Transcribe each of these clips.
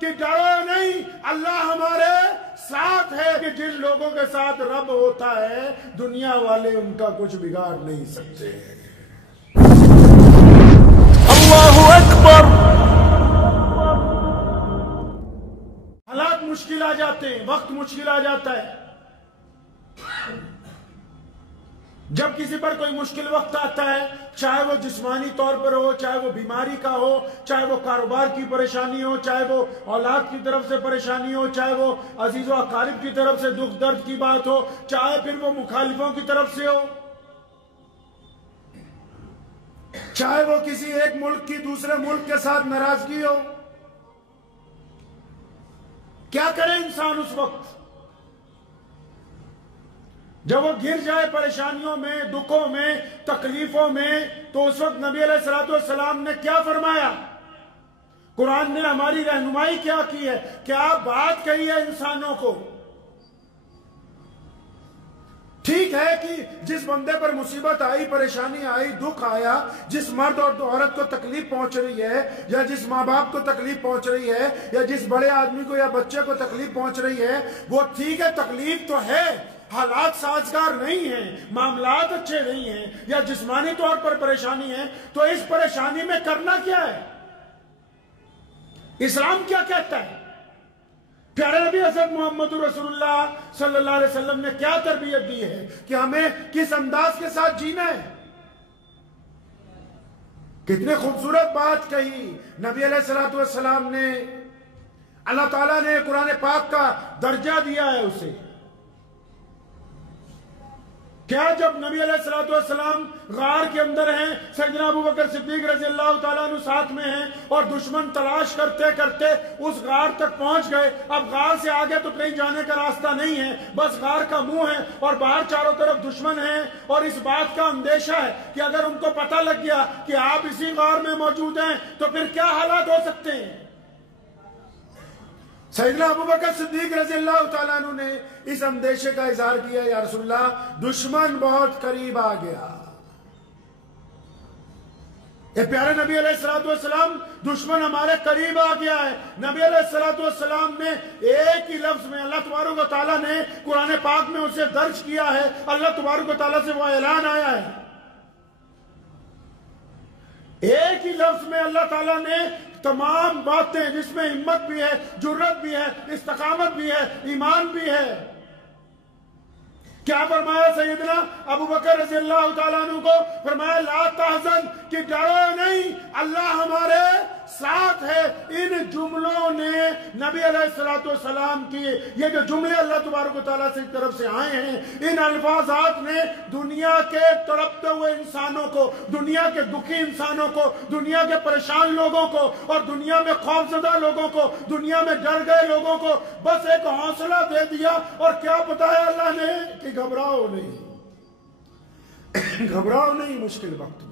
कि डरो नहीं, अल्लाह हमारे साथ है। कि जिन लोगों के साथ रब होता है दुनिया वाले उनका कुछ बिगाड़ नहीं सकते। अल्लाहु अकबर। हालात मुश्किल आ जाते हैं, वक्त मुश्किल आ जाता है। जब किसी पर कोई मुश्किल वक्त आता है, चाहे वो जिस्मानी तौर पर हो, चाहे वो बीमारी का हो, चाहे वो कारोबार की परेशानी हो, चाहे वो औलाद की तरफ से परेशानी हो, चाहे वो अजीजों अकारिब की तरफ से दुख दर्द की बात हो, चाहे फिर वो मुखालिफों की तरफ से हो, चाहे वो किसी एक मुल्क की दूसरे मुल्क के साथ नाराजगी हो, क्या करे इंसान उस वक्त जब वो गिर जाए परेशानियों में, दुखों में, तकलीफों में? तो उस वक्त नबी अलैहिस्सलाम ने क्या फरमाया? कुरान ने हमारी रहनुमाई क्या की है, क्या बात कही है इंसानों को? ठीक है कि जिस बंदे पर मुसीबत आई, परेशानी आई, दुख आया, जिस मर्द और औरत को तकलीफ पहुंच रही है, या जिस माँ बाप को तकलीफ पहुंच रही है, या जिस बड़े आदमी को या बच्चे को तकलीफ पहुंच रही है, वो ठीक है, तकलीफ तो है, हालात साजगार नहीं है, मामलात अच्छे नहीं हैं, या जिस्मानी तौर पर परेशानी है, तो इस परेशानी में करना क्या है? इस्लाम क्या कहता है? प्यारे नबी हज़रत मोहम्मद रसूलुल्लाह सल्लल्लाहु अलैहि वसल्लम ने क्या तरबियत दी है कि हमें किस अंदाज के साथ जीना है? कितने खूबसूरत बात कही नबी अलैहिस्सलातु वस्सलाम ने। अल्लाह ताला ने कुरान पाक का दर्जा दिया है उसे। क्या जब नबी अलैहिस्सलातु वस्सलाम गार के अंदर हैं, सैयदना अबू बकर सिद्दीक रज़ियल्लाहु ताला अन्हु साथ में हैं, और दुश्मन तलाश करते करते उस गार तक पहुंच गए। अब गार से आगे तो कहीं जाने का रास्ता नहीं है, बस गार का मुंह है और बाहर चारों तरफ दुश्मन है, और इस बात का अंदेशा है कि अगर उनको पता लग गया कि आप इसी गार में मौजूद हैं तो फिर क्या हालात हो सकते हैं। सैयदना अबू बकर सिद्दीक रज़ियल्लाहु ताला अन्हु ने इस अंदेशे का इजहार किया, या रसूलल्लाह दुश्मन बहुत करीब आ गया। ये प्यारे नबी अलैहिस्सलातु वस्सलाम, दुश्मन हमारे करीब आ गया है। नबी अलैहिस्सलातु वस्सलाम ने एक ही लफ्ज में, अल्लाह तबारक व तआला ने कुरान पाक में उसे दर्ज किया है, अल्लाह तबारक व तआला से वो ऐलान आया है। एक ही लफ्ज में अल्लाह ताला ने तमाम बातें, जिसमें हिम्मत भी है, जुर्रत भी है, इस्तकामत भी है, ईमान भी है, क्या फरमाया सैयदना अबू बकर रज़ियल्लाहु ताला अन्हु को? फरमाया ला तहज़न, कि डरो नहीं, अल्लाह हमारे साथ है। इन जुमलों ने नबी अलैहिस्सलातु वस्सलाम की, ये जो जुमले अल्लाह तबारक व तआला से तरफ से आए हैं, इन अल्फाजात ने दुनिया के तड़पते हुए इंसानों को, दुनिया के दुखी इंसानों को, दुनिया के परेशान लोगों को, और दुनिया में खौफजदा लोगों को, दुनिया में डर गए लोगों को बस एक हौसला दे दिया। और क्या बताया अल्लाह ने कि घबराओ नहीं, घबराओ नहीं मुश्किल वक्त में।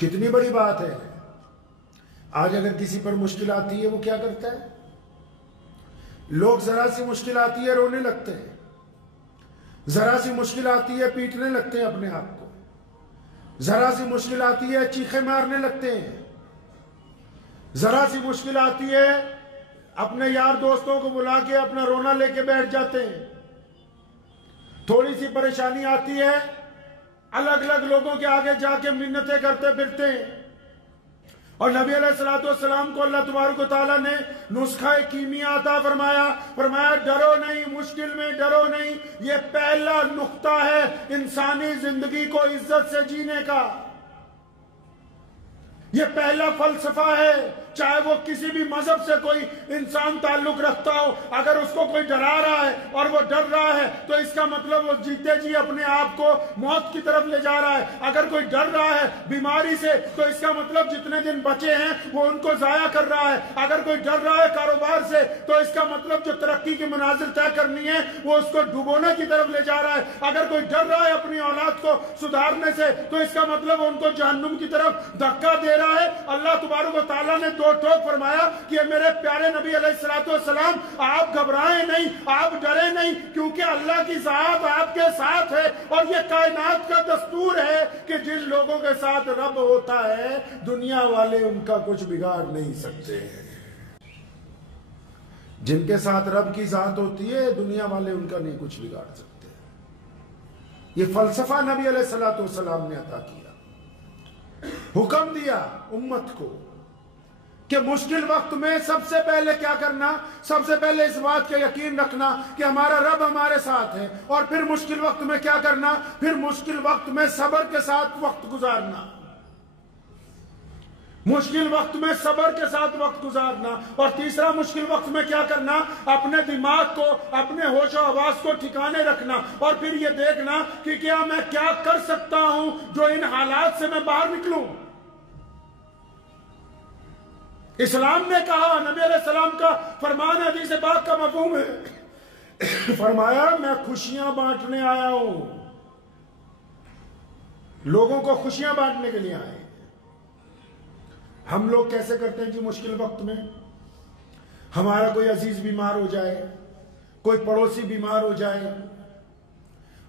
कितनी बड़ी बात है। आज अगर किसी पर मुश्किल आती है, वो क्या करता है? लोग जरा सी मुश्किल आती है रोने लगते हैं, जरा सी मुश्किल आती है पीटने लगते हैं अपने आप को, जरा सी मुश्किल आती है चीखे मारने लगते हैं, जरा सी मुश्किल आती है अपने यार दोस्तों को बुला के अपना रोना लेके बैठ जाते हैं। थोड़ी सी परेशानी आती है, अलग अलग लोगों के आगे जाके मिन्नतें करते फिरते हैं। और नबी अलैहिस्सलातु वस्सलाम को अल्लाह तबारक व तआला ने नुस्खा कीमिया अता फरमाया, फरमाया डरो नहीं, मुश्किल में डरो नहीं। ये पहला नुक्ता है इंसानी जिंदगी को इज्जत से जीने का। ये पहला फलसफा है। चाहे वो किसी भी मजहब से कोई इंसान ताल्लुक रखता हो, अगर उसको कोई डरा रहा है और वो डर रहा है तो इसका मतलब वो जीते जी अपने आप को मौत की तरफ ले जा रहा है। अगर कोई डर रहा है बीमारी से तो इसका मतलब जितने दिन बचे हैं वो उनको जाया कर रहा है। अगर कोई डर रहा है कारोबार से तो इसका मतलब जो तरक्की की मनाजिल तय करनी है वो उसको डुबोने की तरफ ले जा रहा है। अगर कोई डर रहा है अपनी औलाद को सुधारने से तो इसका मतलब उनको जहन्नुम की तरफ धक्का दे रहा है। अल्लाह तबारक व तआला ने दो टोक फरमाया कि मेरे प्यारे नबी अलैहिस्सलातु वस्सलाम, आप घबराएं नहीं, आप डरे नहीं, क्योंकि अल्लाह की ज़ात आपके साथ है। और ये कायनात का दस्तूर है कि जिन लोगों के साथ रब होता है दुनिया वाले उनका कुछ बिगाड़ नहीं सकते। जिनके साथ रब की जात होती है दुनिया वाले उनका नहीं कुछ बिगाड़ सकते। ये फलसफा नबी अलैहिस्सलातु वस्सलाम ने अता किया, हुक्म दिया उम्मत को कि मुश्किल वक्त में सबसे पहले क्या करना, सबसे पहले इस बात का यकीन रखना कि हमारा रब हमारे साथ है, और फिर मुश्किल वक्त में क्या करना, फिर मुश्किल वक्त में सब्र के साथ वक्त गुजारना, मुश्किल वक्त में सब्र के साथ वक्त गुजारना। और तीसरा, मुश्किल वक्त में क्या करना, अपने दिमाग को, अपने होशो हवास को ठिकाने रखना, और फिर ये देखना कि क्या मैं क्या कर सकता हूं जो इन हालात से मैं बाहर निकलूं। इस्लाम ने कहा, नबी अलैहिस्सलाम का फरमान हदीस पाक का मफ़हूम है, फरमाया मैं खुशियां बांटने आया हूं, लोगों को खुशियां बांटने के लिए आए। हम लोग कैसे करते हैं जी, मुश्किल वक्त में हमारा कोई अजीज बीमार हो जाए, कोई पड़ोसी बीमार हो जाए,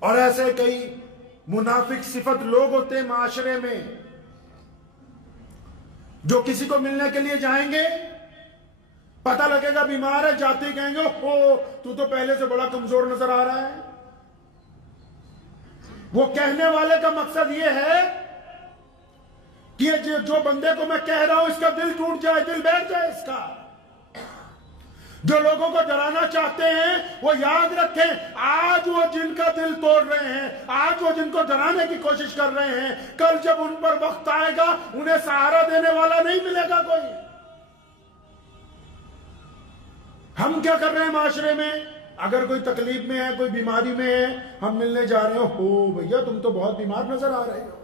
और ऐसे कई मुनाफिक सिफत लोग होते हैं माशरे में जो किसी को मिलने के लिए जाएंगे, पता लगेगा बीमार है, जाते ही कहेंगे ओ तू तो पहले से बड़ा कमजोर नजर आ रहा है। वो कहने वाले का मकसद ये है कि जो बंदे को मैं कह रहा हूं इसका दिल टूट जाए, दिल बैठ जाए इसका। जो लोगों को डराना चाहते हैं वो याद रखें, आज वो जिनका दिल तोड़ रहे हैं, आज वो जिनको डराने की कोशिश कर रहे हैं, कल जब उन पर वक्त आएगा उन्हें सहारा देने वाला नहीं मिलेगा कोई। हम क्या कर रहे हैं माशरे में, अगर कोई तकलीफ में है, कोई बीमारी में है, हम मिलने जा रहे हो भैया तुम तो बहुत बीमार नजर आ रहे हो,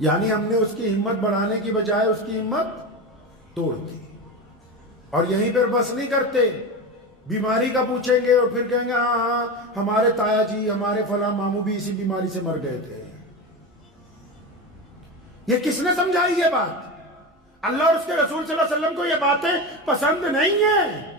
यानी हमने उसकी हिम्मत बढ़ाने की बजाय उसकी हिम्मत तोड़ दी। और यहीं पर बस नहीं करते, बीमारी का पूछेंगे और फिर कहेंगे हाँ हमारे ताया जी, हमारे फला मामू भी इसी बीमारी से मर गए थे। ये किसने समझाई ये बात? अल्लाह और उसके रसूल सल्लल्लाहु अलैहि वसल्लम को ये बातें पसंद नहीं है।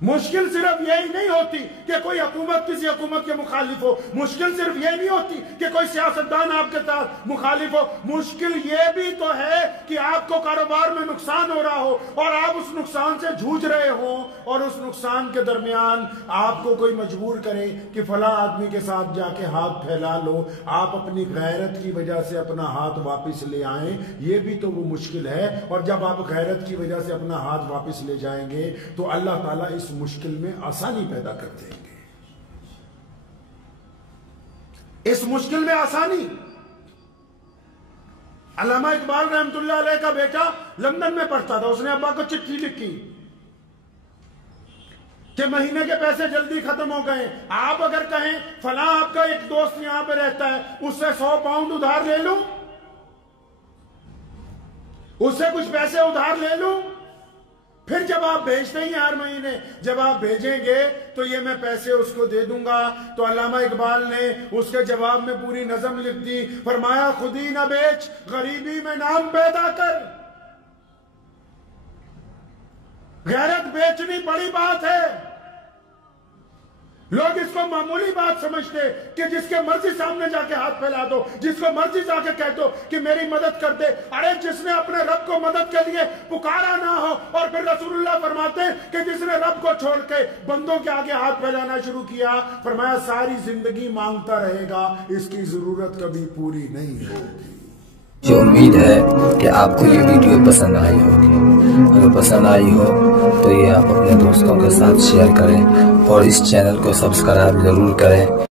मुश्किल सिर्फ यही नहीं होती कि कोई हुकूमत किसी हुकूमत के मुखालिफ हो, मुश्किल सिर्फ यही नहीं होती कि कोई सियासतदान आपके साथ मुखालिफ हो, मुश्किल ये भी तो है कि आपको कारोबार में नुकसान हो रहा हो और आप उस नुकसान से जूझ रहे हो, और उस नुकसान के दरमियान आपको कोई मजबूर करे कि फला आदमी के साथ जाके हाथ फैला लो, आप अपनी गैरत की वजह से अपना हाथ वापिस ले आए, ये भी तो वो मुश्किल है। और जब आप गैरत की वजह से अपना हाथ वापिस ले जाएंगे तो अल्लाह ताला इस मुश्किल में आसानी पैदा कर देंगे। इस मुश्किल में आसानी। अल्लामा इकबाल रहमतुल्लाह अलैह का बेटा लंदन में पढ़ता था, उसने अब्बा को चिट्ठी लिखी कि महीने के पैसे जल्दी खत्म हो गए, आप अगर कहें फला आपका एक दोस्त यहां पे रहता है, उससे 100 पाउंड उधार ले लूं, उससे कुछ पैसे उधार ले लूं, फिर जब आप भेजते ही हर महीने जब आप भेजेंगे तो ये मैं पैसे उसको दे दूंगा। तो अल्लामा इकबाल ने उसके जवाब में पूरी नज़म लिख दी, फरमाया खुद ही न बेच गरीबी में नाम पैदा कर। गैरत बेचनी बड़ी बात है। लोग इसको मामूली बात समझते कि जिसके मर्जी सामने जाके हाथ फैला दो, जिसको मर्जी जाके कह दो कि मेरी मदद कर दे। अरे जिसने अपने रब को मदद के लिए पुकारा ना हो, और फिर रसूलुल्लाह फरमाते हैं कि जिसने रब को छोड़ के बंदों के आगे हाथ फैलाना शुरू किया, फरमाया सारी जिंदगी मांगता रहेगा, इसकी जरूरत कभी पूरी नहीं होगी। जो उम्मीद है कि आपको ये वीडियो पसंद आई होगी। अगर पसंद आई हो तो ये आप अपने दोस्तों के साथ शेयर करें और इस चैनल को सब्सक्राइब जरूर करें।